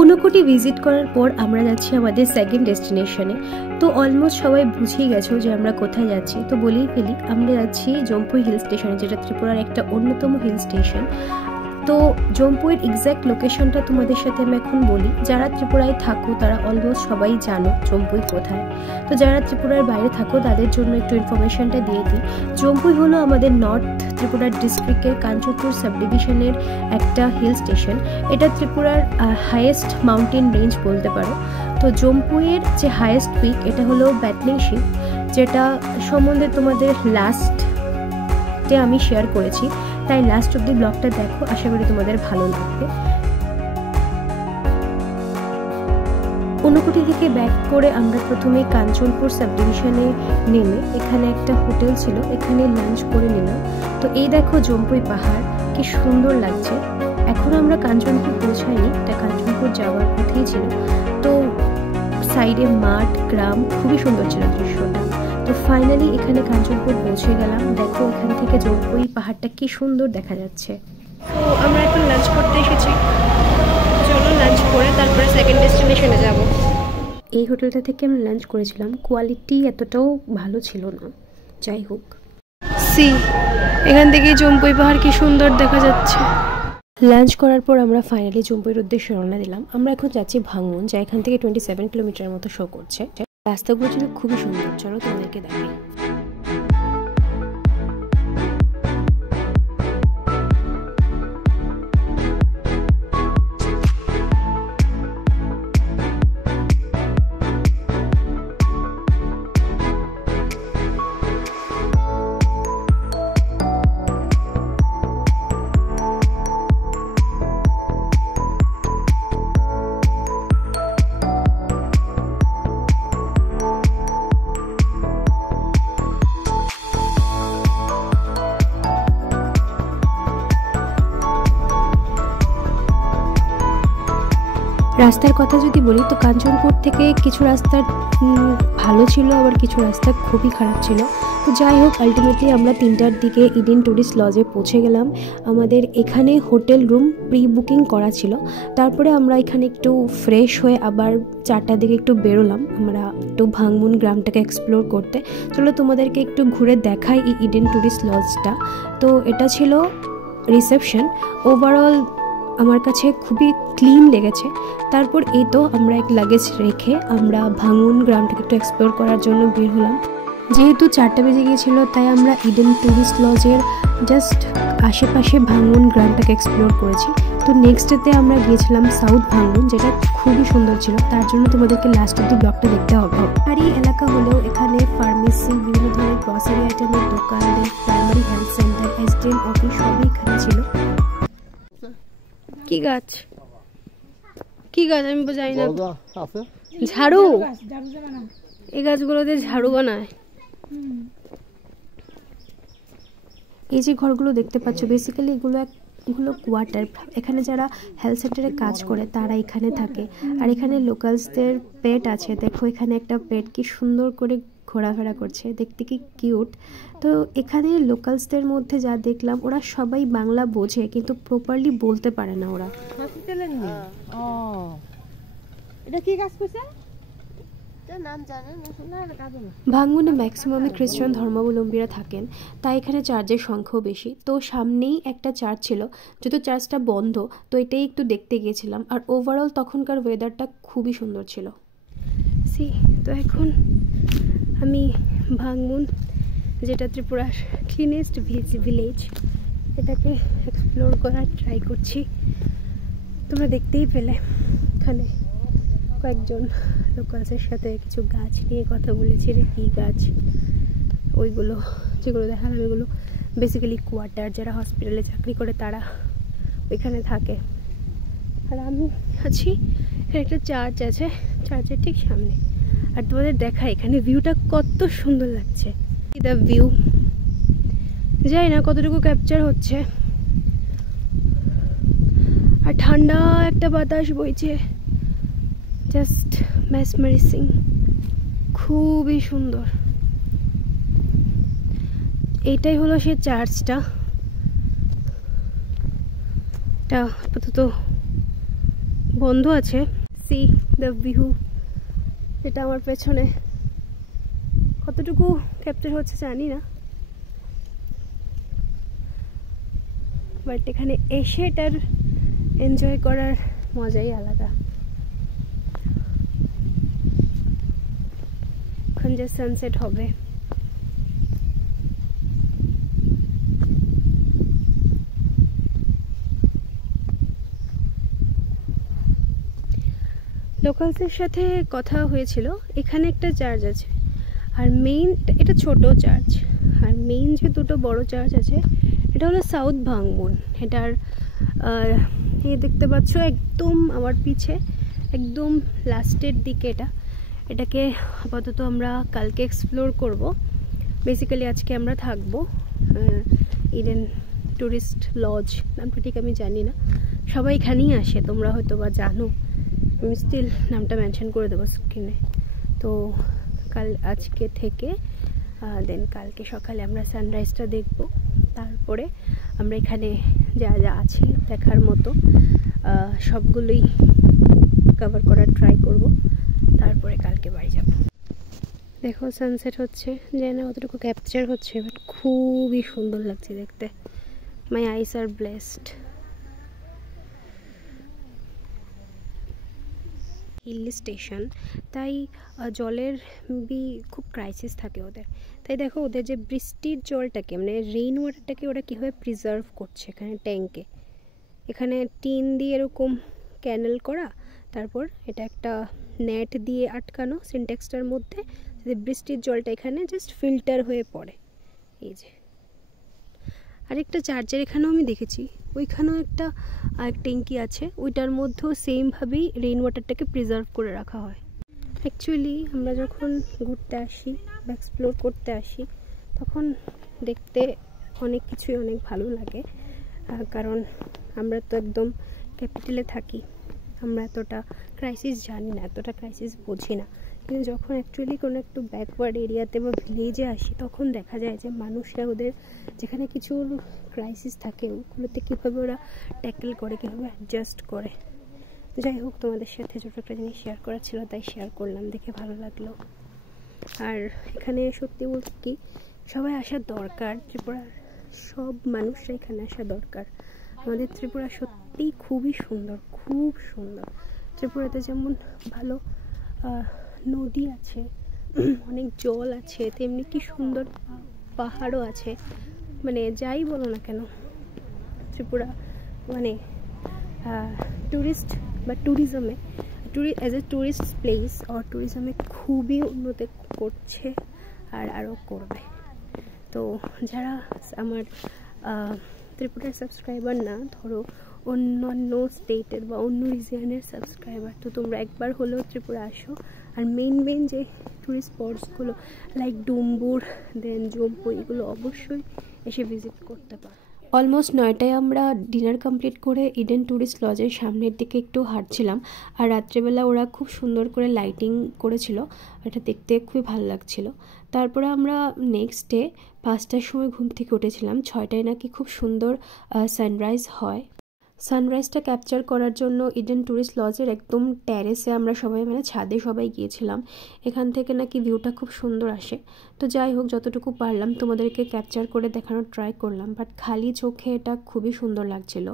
Unakoti visit করার পর আমরা যাচ্ছি আমাদের সেকেন্ড ডেস্টিনেশনে। তো অলমোস্ট সবাই বুঝেই গেছো যে আমরা কোথায় যাচ্ছি, তো বলেই ফেলি, আমরা যাচ্ছি জম্পুই হিল স্টেশনে, যেটা ত্রিপুরার একটা অন্যতম হিল স্টেশন। তো জম্পুয়ের এক্স্যাক্ট লোকেশনটা তোমাদের সাথে আমি এখন বলি। যারা ত্রিপুরায় থাকো তারা অলমোস্ট সবাই জানো জম্পুই কোথায়। তো যারা ত্রিপুরার বাইরে থাকো তাদের জন্য একটু ইনফরমেশনটা দিয়ে দিই। জম্পুই হলো আমাদের নর্থ ত্রিপুরার ডিস্ট্রিক্টের কাঞ্চনপুর সাব ডিভিশনের একটা হিল স্টেশন। এটা ত্রিপুরার হাইয়েস্ট মাউন্টেন রেঞ্জ বলতে পারো। তো জম্পুইয়ের যে হাইয়েস্ট পিক এটা হলো ব্যাটলিং শিপ, যেটা সম্বন্ধে তোমাদের লাস্টে আমি শেয়ার করেছি, তাই লাস্ট অব্দি ব্লগটা দেখো, আশা করি তোমাদের ভালো লাগবে। ঊনকোটি থেকে ব্যাক করে আমরা প্রথমে কাঞ্চনপুর সাব ডিভিশনে নেমে এখানে একটা হোটেল ছিল, এখানে লাঞ্চ করে নিলাম। তো এই দেখো জম্পুই পাহাড়, কি সুন্দর লাগছে। এখন আমরা কাঞ্চনপুর পৌঁছাইনি, এটা কাঞ্চনপুর যাওয়ার পথেই ছিল। তো সাইডে মাঠ, গ্রাম, খুবই সুন্দর ছিল দৃশ্যটা। তো ফাইনালি এখানে কাঞ্চনপুর পৌঁছে গেলাম। দেখো এখান থেকে জম্পুই পাহাড়টা কি সুন্দর দেখা যাচ্ছে। তো আমরা এখন লাঞ্চ করতে এসেছি, চলো লাঞ্চ করে তারপরে সেকেন্ড ডেস্টিনেশনে যাব। এই হোটেলটা থেকে আমরা লাঞ্চ করেছিলাম, কোয়ালিটি এতটাও ভালো ছিল না, যাই হোক। এখান থেকে জম্পুই পাহাড় কি সুন্দর দেখা যাচ্ছে। লাঞ্চ করার পর আমরা ফাইনালি জম্পুইয়ের উদ্দেশ্যে রওনা দিলাম। আমরা এখন যাচ্ছি ভাঙুন, যা এখান থেকে 27 কিলোমিটার মতো শো করছে। রাস্তাগুলো ছিল খুবই সুন্দর, চলো তোমাদেরকে দেখাই। রাস্তার কথা যদি বলি তো কাঞ্চনপুর থেকে কিছু রাস্তা ভালো ছিল, আবার কিছু রাস্তা খুবই খারাপ ছিল। তো যাই হোক, আলটিমেটলি আমরা 3টার দিকে ইডেন টুরিস্ট লজে পৌঁছে গেলাম। আমাদের এখানে হোটেল রুম প্রি বুকিং করা ছিল। তারপরে আমরা এখানে একটু ফ্রেশ হয়ে আবার 4টার দিকে একটু বেরোলাম আমরা একটু ভাঙমুন গ্রামটাকে এক্সপ্লোর করতে। চলো তোমাদেরকে একটু ঘুরে দেখাই এই ইডেন টুরিস্ট লজটা। তো এটা ছিল রিসেপশন। ওভারঅল আমার কাছে খুবই ক্লিন লেগেছে। তারপর এই তো আমরা এক লাগেজ রেখে আমরা ভাঙুন গ্রামটাকে একটু এক্সপ্লোর করার জন্য বের হলাম। যেহেতু 4টা বেজে গিয়েছিল তাই আমরা ইডেন টুরিস্ট লজের জাস্ট আশেপাশে ভাঙুন গ্রামটাকে এক্সপ্লোর করেছি। তো নেক্সট ডেতে আমরা গিয়েছিলাম সাউথ ভাঙুন, যেটা খুবই সুন্দর ছিল। তার জন্য তোমাদেরকে লাস্ট অব্দি ব্লগটা দেখতে হবে। আর এই এলাকা হলেও এখানে ফার্মেসি, বিভিন্ন ধরনের গ্রসারি আইটেমের দোকান, primary health centre, SDM office সবই এখানে ছিল। কি গাছ, কি গাছ আমি বোঝাই না। ঝাড়ু, এই গাছগুলোতে ঝাড়ু বানায়। এই যে ঘরগুলো দেখতে পাচ্ছ, বেসিক্যালি এগুলো কোয়ার্টার। এখানে যারা হেলথ সেন্টারে কাজ করে তারা এখানে থাকে। আর এখানে লোকালসদের পেট আছে, দেখো এখানে একটা পেট কি সুন্দর করে ঘোরাফেরা করছে, দেখতে কি কিউট। তো এখানে লোকালসদের মধ্যে যা দেখলাম, ওরা সবাই বাংলা বোঝে কিন্তু প্রপারলি বলতে পারে না ওরা। এটা কি কাজ করছে ভাঙুনে ম্যাক্সিমামে খ্রিস্টান ধর্মাবলম্বীরা থাকেন, তাই এখানে চার্চের সংখ্যাও বেশি। তো সামনেই একটা চার্চ ছিল, যেহেতু চার্চটা বন্ধ তো এটাই একটু দেখতে গিয়েছিলাম। আর ওভারঅল তখনকার ওয়েদারটা খুবই সুন্দর ছিল। তো এখন আমি ভাঙুন, যেটা ত্রিপুরার ক্লিনেস্ট ভিলেজ, এটাকে এক্সপ্লোর করার ট্রাই করছি। তোমরা দেখতেই পেলে এখানে কয়েকজন লোকালসের সাথে কিছু গাছ নিয়ে কথা বলেছি। রে কী গাছ, ওইগুলো যেগুলো দেখালাম এগুলো বেসিক্যালি কোয়ার্টার। যারা হসপিটালে চাকরি করে তারা ওইখানে থাকে। আর আমি আছি, এখানে একটা চার্চ আছে, চার্চের ঠিক সামনে। আর তোমাদের দেখা এখানে ভিউটা কত সুন্দর লাগছে। দ্য ভিউ যাই না কতটুকু ক্যাপচার হচ্ছে। আর ঠান্ডা একটা বাতাস বইছে, জাস্ট ম্যাসমারিজিং, খুবই সুন্দর। এইটাই হলো সে চার্চটা। এটা আপাতত বন্ধ আছে। সি দ্য ভিউ, এটা আমার পেছনে কতটুকু ক্যাপচার হচ্ছে জানি না, বাট এখানে এসে এটার এনজয় করার মজাই আলাদা। এখন যে সানসেট হবে, লোকালসের সাথে কথা হয়েছিল, এখানে একটা চার্চ আছে আর মেইন, এটা ছোট চার্চ, আর মেইন যে দুটো বড় চার্চ আছে এটা হলো সাউথ ভাংবন। এটার দেখতে পাচ্ছ একদম আমার পিছে, একদম লাস্টের দিকে এটাকে আপাতত আমরা কালকে এক্সপ্লোর করব। বেসিক্যালি আজকে আমরা থাকবো ইডেন ট্যুরিস্ট লজ, নামটা ঠিক আমি জানি না, সবাই এখানেই আসে, তোমরা হয়তো বা জানো, আমি স্টিল নামটা মেনশন করে দেবো স্ক্রিনে। তো আজকে থেকে দেন কালকে সকালে আমরা সানরাইজটা দেখব, তারপরে আমরা এখানে যা যা আছে দেখার মতো সবগুলোই কভার করার ট্রাই করব, তারপরে কালকে বাড়ি যাব। দেখো সানসেট হচ্ছে, জানি না কতটুকু ক্যাপচার হচ্ছে, বাট খুবই সুন্দর লাগছে দেখতে। মাই আইস আর ব্লেসড। হিল স্টেশন, তাই জলের খুব ক্রাইসিস থাকে ওদের। তাই দেখো ওদের যে বৃষ্টির জলটাকে, মানে রেইন ওয়াটারটাকে ওরা কীভাবে প্রিজার্ভ করছে এখানে ট্যাঙ্কে। এখানে টিন দিয়ে এরকম ক্যানেল করা, তারপর এটা একটা নেট দিয়ে আটকানো সিনটেক্সটার মধ্যে, যাতে বৃষ্টির জলটা এখানে জাস্ট ফিল্টার হয়ে পড়ে। এই যে আরেকটা চার্চের এখানেও আমি দেখেছি, ওইখানেও একটা ট্যাঙ্কি আছে, ওইটার মধ্যেও সেমভাবেই রেইন ওয়াটারটাকে প্রিজার্ভ করে রাখা হয়। অ্যাকচুয়ালি আমরা যখন ঘুরতে আসি বা এক্সপ্লোর করতে আসি তখন দেখতে অনেক কিছুই অনেক ভালো লাগে, কারণ আমরা তো একদম ক্যাপিটালে থাকি, আমরা এতটা ক্রাইসিস জানি না, এতটা ক্রাইসিস বুঝি না। কিন্তু যখন অ্যাকচুয়ালি কোনো একটু ব্যাকওয়ার্ড এরিয়াতে বা ভিলেজে আসি তখন দেখা যায় যে মানুষরা ওদের যেখানে কিছু ক্রাইসিস থাকে ওগুলোতে কীভাবে ওরা ট্যাকেল করে, কীভাবে অ্যাডজাস্ট করে। যাই হোক, তোমাদের সাথে ছোটো একটা জিনিস শেয়ার করা ছিল তাই শেয়ার করলাম, দেখে ভালো লাগলো। আর এখানে সত্যি বলতে কি সবাই আসা দরকার, ত্রিপুরার সব মানুষরা এখানে আসা দরকার। আমাদের ত্রিপুরা সত্যিই খুবই সুন্দর, খুব সুন্দর। ত্রিপুরাতে যেমন ভালো নদী আছে, অনেক জল আছে, তেমনি কি সুন্দর পাহাড়ও আছে। মানে যাই বলো না কেন, ত্রিপুরা মানে ট্যুরিস্ট বা ট্যুরিজমে অ্যাজ এ ট্যুরিস্ট প্লেস আর ট্যুরিজমে খুবই উন্নতি করছে আর আরও করবে। তো যারা আমার ত্রিপুরার সাবস্ক্রাইবার না, ধরো অন্যান্য স্টেটের বা অন্য রিজিয়নের সাবস্ক্রাইবার, তো তোমরা একবার হলেও ত্রিপুরা আসো। আর মেইন যে ট্যুরিস্ট স্পটসগুলো লাইক ডুম্বুর, দেন জম্পু, এগুলো অবশ্যই এসে ভিজিট করতে পারো। অলমোস্ট 9টায় আমরা ডিনার কমপ্লিট করে ইডেন ট্যুরিস্ট লজের সামনের দিকে একটু হাঁটছিলাম, আর রাত্রেবেলা ওরা খুব সুন্দর করে লাইটিং করেছিল, এটা দেখতে খুবই ভালো লাগছিল। তারপরে আমরা নেক্সট ডে 5টার সময় ঘুম থেকে উঠেছিলাম, 6টায় নাকি খুব সুন্দর সানরাইজ হয়। সানরাইজটা ক্যাপচার করার জন্য ইডেন ট্যুরিস্ট লজের একদম ট্যারেসে আমরা সবাই, মানে ছাদে সবাই গিয়েছিলাম। এখান থেকে নাকি ভিউটা খুব সুন্দর আসে। তো যাই হোক, যতটুকু পারলাম তোমাদেরকে ক্যাপচার করে দেখানোর ট্রাই করলাম, বাট খালি চোখে এটা খুবই সুন্দর লাগছিল।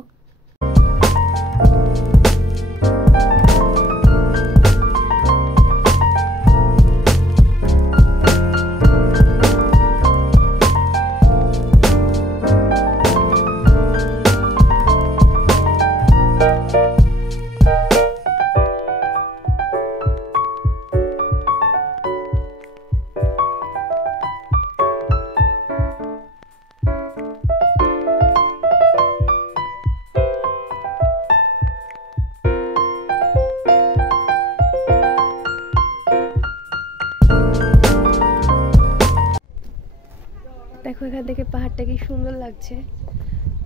দেখো এখান থেকে পাহাড়টা কি সুন্দর লাগছে।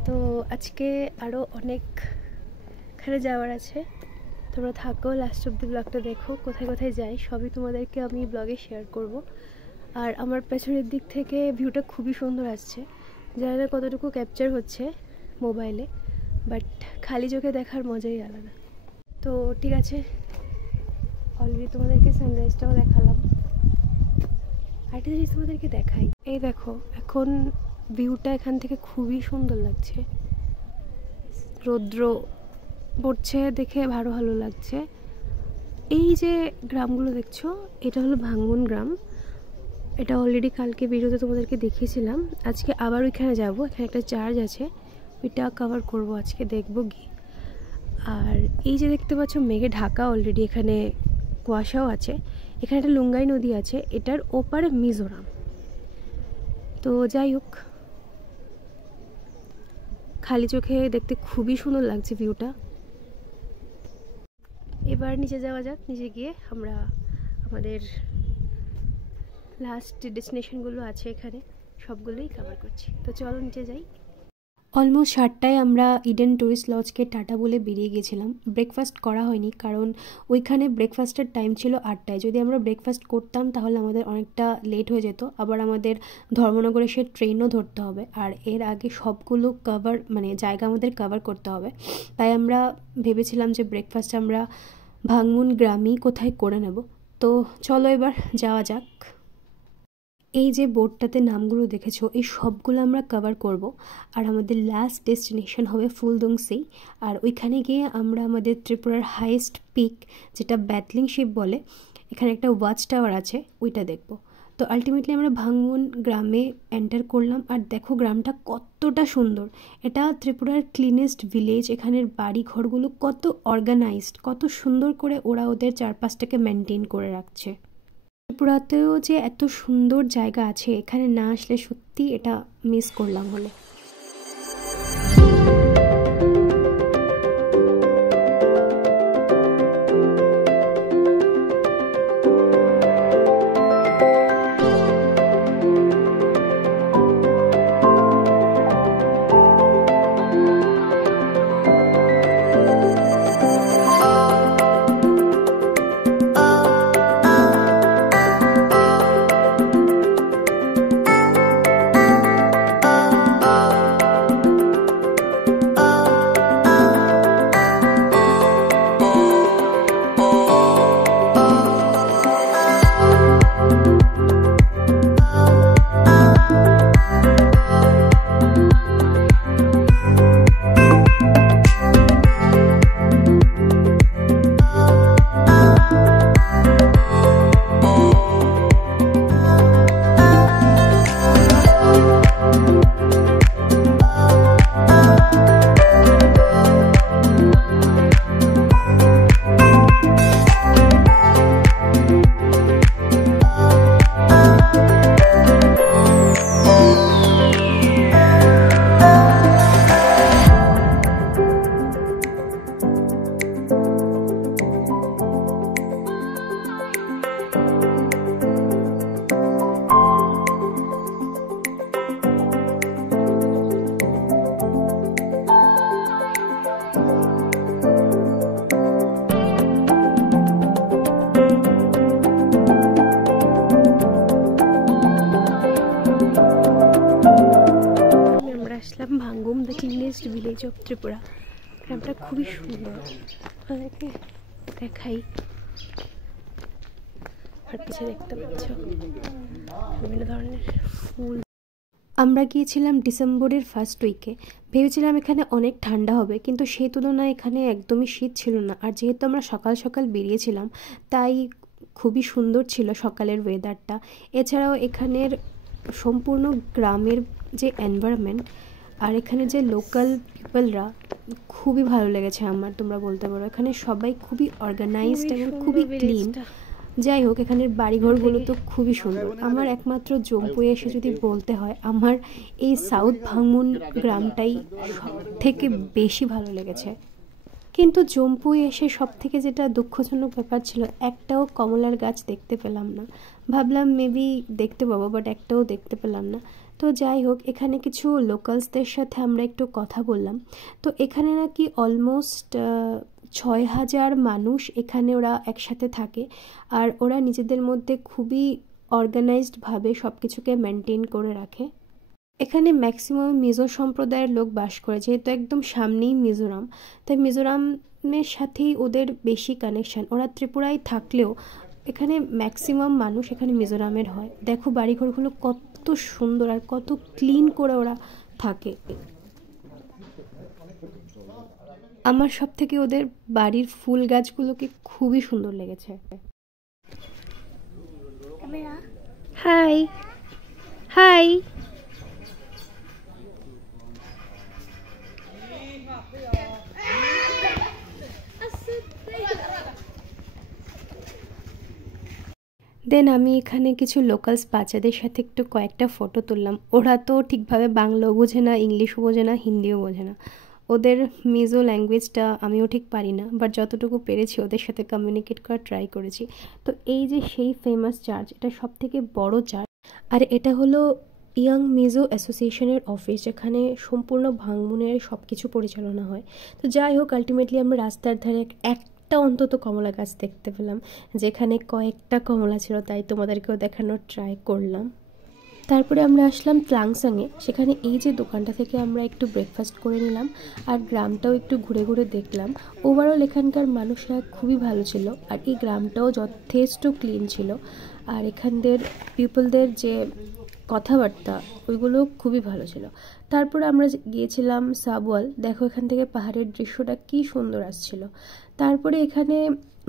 তো আজকে আরও অনেকখানে যাওয়ার আছে, তোমরা থাকো, লাস্ট অব দি ব্লগটা দেখো, কোথায় কোথায় যাই সবই তোমাদেরকে আমি ব্লগে শেয়ার করব। আর আমার পেছনের দিক থেকে ভিউটা খুবই সুন্দর আসছে, জানি না কতটুকু ক্যাপচার হচ্ছে মোবাইলে, বাট খালি চোখে দেখার মজাই আলাদা। তো ঠিক আছে, অলরেডি তোমাদেরকে সানরাইজটাও দেখালাম, আরেকটা জিনিস তোমাদেরকে দেখাই। এই দেখো, এখন ভিউটা এখান থেকে খুবই সুন্দর লাগছে, রৌদ্র পড়ছে দেখে ভালো ভালো লাগছে। এই যে গ্রামগুলো দেখছো, এটা হলো ভাঙ্গুন গ্রাম। এটা অলরেডি কালকে ভিডিওতে তোমাদেরকে দেখিয়েছিলাম। আজকে আবার ওইখানে যাব, এখানে একটা চার্চ আছে, ওইটা কভার করব আজকে, দেখব গিয়ে। আর এই যে দেখতে পাচ্ছ মেঘে ঢাকা অলরেডি, এখানে কুয়াশাও আছে। এখানে একটা লুঙ্গাই নদী আছে, এটার ওপারে মিজোরাম। তো যাই হোক, খালি চোখে দেখতে খুবই সুন্দর লাগছে ভিউটা। এবার নিচে যাওয়া যাক, নিচে গিয়ে আমরা আমাদের লাস্ট ডেস্টিনেশনগুলো আছে এখানে সবগুলোই কভার করছি। তো চলো নিচে যাই। অলমোস্ট 7টায় আমরা ইডেন টুরিস্ট লজকে টাটা বলে বেরিয়ে গেছিলাম। ব্রেকফাস্ট করা হয়নি, কারণ ওইখানে ব্রেকফাস্টের টাইম ছিল 8টায়। যদি আমরা ব্রেকফাস্ট করতাম তাহলে আমাদের অনেকটা লেট হয়ে যেত, আবার আমাদের ধর্মনগরে সে ট্রেনও ধরতে হবে, আর এর আগে সবগুলো কভার মানে জায়গা আমাদের কভার করতে হবে। তাই আমরা ভেবেছিলাম যে ব্রেকফাস্ট আমরা ভাঙ্গুন গ্রামই কোথায় করে নেব। তো চলো এবার যাওয়া যাক। এই যে বোর্ডটাতে নামগুলো দেখেছো, এই সবগুলো আমরা কভার করব। আর আমাদের লাস্ট ডেস্টিনেশন হবে ফুলদংসি। আর ওইখানে গিয়ে আমরা আমাদের ত্রিপুরার হাইয়েস্ট পিক, যেটা ব্যাটলিং শিপ বলে, এখানে একটা ওয়াচ টাওয়ার আছে, ওইটা দেখব। তো আলটিমেটলি আমরা ভাঙ্গুন গ্রামে এন্টার করলাম। আর দেখো গ্রামটা কতটা সুন্দর, এটা ত্রিপুরার ক্লিনেস্ট ভিলেজ। এখানের বাড়ি ঘরগুলো কত অর্গানাইজড, কত সুন্দর করে ওরা ওদের চারপাশটাকে মেনটেন করে রাখছে। ত্রিপুরাতেও যে এত সুন্দর জায়গা আছে, এখানে না আসলে সত্যি এটা মিস করলাম বলে। Bhangum the cleanest village of Tripura. গ্রামটা খুবই সুন্দর, আপনাদেরকে দেখাই। আর পিছিয়ে দেখতে পাচ্ছ বিভিন্ন ধরনের ফুল। আমরা গিয়েছিলাম ডিসেম্বরের ফার্স্ট উইকে। ভেবেছিলাম এখানে অনেক ঠান্ডা হবে, কিন্তু সেই তুলনায় এখানে একদমই শীত ছিল না। আর যেহেতু আমরা সকাল সকাল বেরিয়েছিলাম, তাই খুবই সুন্দর ছিল সকালের ওয়েদারটা। এছাড়াও এখানের সম্পূর্ণ গ্রামের যে এনভায়রনমেন্ট আর এখানে যে লোকাল পিপলরা, খুবই ভালো লেগেছে আমার, তোমরা বলতে পারো। এখানে সবাই খুবই অর্গানাইজড এবং খুবই ক্লিন। যাই হোক, এখানের বাড়িঘরগুলো তো খুবই সুন্দর। আমার একমাত্র জম্পুয়ে এসে যদি বলতে হয়, আমার এই সাউথ ভাঙ্গুন গ্রামটাই সব থেকে বেশি ভালো লেগেছে। কিন্তু জম্পুয়ে এসে সব থেকে যেটা দুঃখজনক ব্যাপার ছিল, একটাও কমলার গাছ দেখতে পেলাম না। ভাবলাম মেবি দেখতে পাবো, বাট একটাও দেখতে পেলাম না। তো যাই হোক, এখানে কিছু লোকালসদের সাথে আমরা একটু কথা বললাম। তো এখানে নাকি অলমোস্ট 6000 মানুষ এখানে ওরা একসাথে থাকে, আর ওরা নিজেদের মধ্যে খুবই অর্গানাইজডভাবে সব কিছুকে মেনটেন করে রাখে। এখানে ম্যাক্সিমাম মিজো সম্প্রদায়ের লোক বাস করে, যেহেতু একদম সামনেই মিজোরাম, তাই মিজোরাম মিজোরামের সাথেই ওদের বেশি কানেকশান। ওরা ত্রিপুরায় থাকলেও এখানে ম্যাক্সিমাম মানুষ এখানে মিজোরামের হয়। দেখো বাড়িঘরগুলো কত সুন্দর আর কত ক্লিন করে ওরা থাকে। আমার সব থেকে ওদের বাড়ির ফুল গাছগুলোকে খুবই সুন্দর লেগেছে। High high. দেন আমি এখানে কিছু লোকালস বাচ্চাদের সাথে একটু কয়েকটা ফটো তুললাম। ওরা তো ঠিকভাবে বাংলাও বোঝে না, ইংলিশও বোঝে না, হিন্দিও বোঝে না। ওদের মিজো ল্যাঙ্গুয়েজটা আমিও ঠিক পারি না, বাট যতটুকু পেরেছি ওদের সাথে কমিউনিকেট করার ট্রাই করেছি। তো এই যে সেই ফেমাস চার্চ, এটা সব থেকে বড় চার্চ, আর এটা হলো ইয়াং মিজো অ্যাসোসিয়েশনের অফিস, যেখানে সম্পূর্ণ ভাঙমুনের সব কিছু পরিচালনা হয়। তো যাই হোক, আলটিমেটলি আমরা রাস্তার ধারে একটা অন্তত কমলা গাছ দেখতে পেলাম, যেখানে কয়েকটা কমলা ছিল, তাই তোমাদেরকেও দেখানোর ট্রাই করলাম। তারপরে আমরা আসলাম ত্লাংসাংয়ে। সেখানে এই যে দোকানটা থেকে আমরা একটু ব্রেকফাস্ট করে নিলাম আর গ্রামটাও একটু ঘুরে ঘুরে দেখলাম। ওভারঅল এখানকার মানুষরা খুবই ভালো ছিল, আর এই গ্রামটাও যথেষ্ট ক্লিন ছিল। আর এখানদের পিপলদের যে কথাবার্তা ওইগুলো খুবই ভালো ছিল। তারপরে আমরা গিয়েছিলাম সাবওয়াল। দেখো এখান থেকে পাহাড়ের দৃশ্যটা কি সুন্দর আসছিল। তারপরে এখানে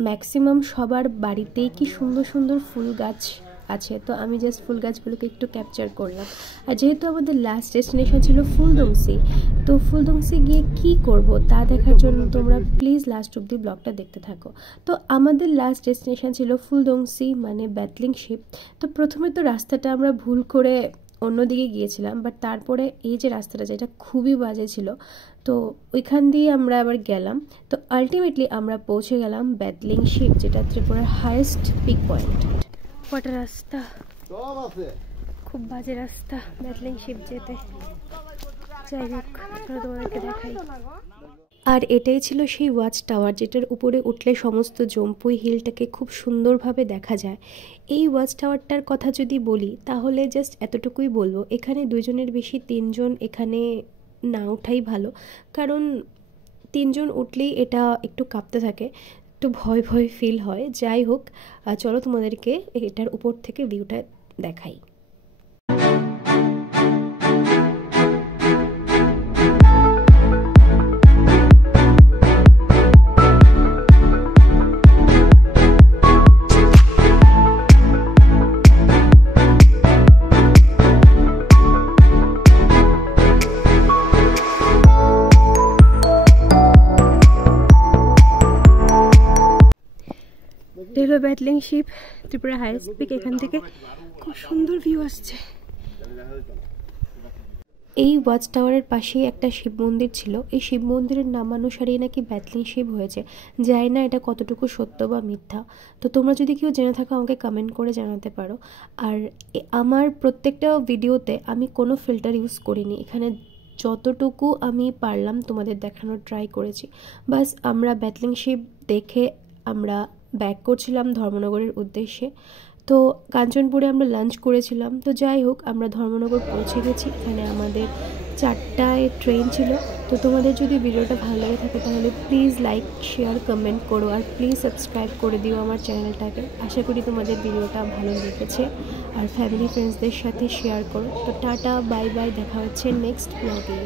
ম্যাক্সিমাম সবার বাড়িতেই কি সুন্দর সুন্দর ফুল গাছ আছে, তো আমি জাস্ট ফুল গাছগুলোকে একটু ক্যাপচার করলাম। আর যেহেতু আমাদের লাস্ট ডেস্টিনেশন ছিল ফুলদংসি, তো ফুলদংসি গিয়ে কি করব তা দেখার জন্য তোমরা প্লিজ লাস্ট অব্দি ব্লগটা দেখতে থাকো। তো আমাদের লাস্ট ডেস্টিনেশন ছিল ফুলদংসি, মানে ব্যাটলিং শিপ। তো প্রথমে তো রাস্তাটা আমরা ভুল করে অন্যদিকে গিয়েছিলাম, বাট তারপরে এই যে রাস্তাটা, যেটা খুবই বাজে ছিল, তো ওইখান দিয়ে আমরা আবার গেলাম। তো আলটিমেটলি আমরা পৌঁছে গেলাম ব্যাটলিং শিপ, যেটা ত্রিপুরার হাইয়েস্ট পিক পয়েন্ট। কটা রাস্তা, খুব বাজে রাস্তা ব্যাটলিং শিপ যেতে। যাই হোক, তোমাদেরকে দেখাই। আর এটাই ছিল সেই ওয়াচ টাওয়ার, যেটার উপরে উঠলে সমস্ত জম্পুই হিলটাকে খুব সুন্দরভাবে দেখা যায়। এই ওয়াচ টাওয়ারটার কথা যদি বলি তাহলে জাস্ট এতটুকুই বলবো, এখানে 2 জনের বেশি 3 জন এখানে না ওঠাই ভালো, কারণ 3 জন উঠলেই এটা একটু কাঁপতে থাকে, একটু ভয় ভয় ফিল হয়। যাই হোক, চলো তোমাদেরকে এটার উপর থেকে ভিউটা দেখাই। হলো ব্যাটলিং শিপ, ত্রিপুরা হাইয়েস্ট পিক। এখান থেকে খুব সুন্দর ভিউ আসছে। এই ওয়াচ টাওয়ারের পাশেই একটা শিব মন্দির ছিল। এই শিব মন্দিরের নামানুসারেই নাকি ব্যাটলিং শিপ হয়েছে। জানি না এটা কতটুকু সত্য বা মিথ্যা, তো তোমরা যদি কেউ জেনে থাকো আমাকে কমেন্ট করে জানাতে পারো। আর আমার প্রত্যেকটা ভিডিওতে আমি কোনো ফিল্টার ইউজ করিনি, এখানে যতটুকু আমি পারলাম তোমাদের দেখানোর ট্রাই করেছি। বাস আমরা ব্যাটলিং শিপ দেখে আমরা ব্যাক করছিলাম ধর্মনগরের উদ্দেশ্যে। তো কাঞ্চনপুরে আমরা লাঞ্চ করেছিলাম। তো যাই হোক, আমরা ধর্মনগর পৌঁছে গেছি। এখানে আমাদের 4টায় ট্রেন ছিল। তো তোমাদের যদি ভিডিওটা ভালো লাগে থাকে তাহলে প্লিজ লাইক, শেয়ার, কমেন্ট করো, আর প্লিজ সাবস্ক্রাইব করে দিও আমার চ্যানেলটাকে। আশা করি তোমাদের ভিডিওটা ভালো লেগেছে, আর ফ্যামিলি ফ্রেন্ডসদের সাথে শেয়ার করো। তো টাটা, বাই বাই, দেখা হচ্ছে নেক্সট ব্লগে।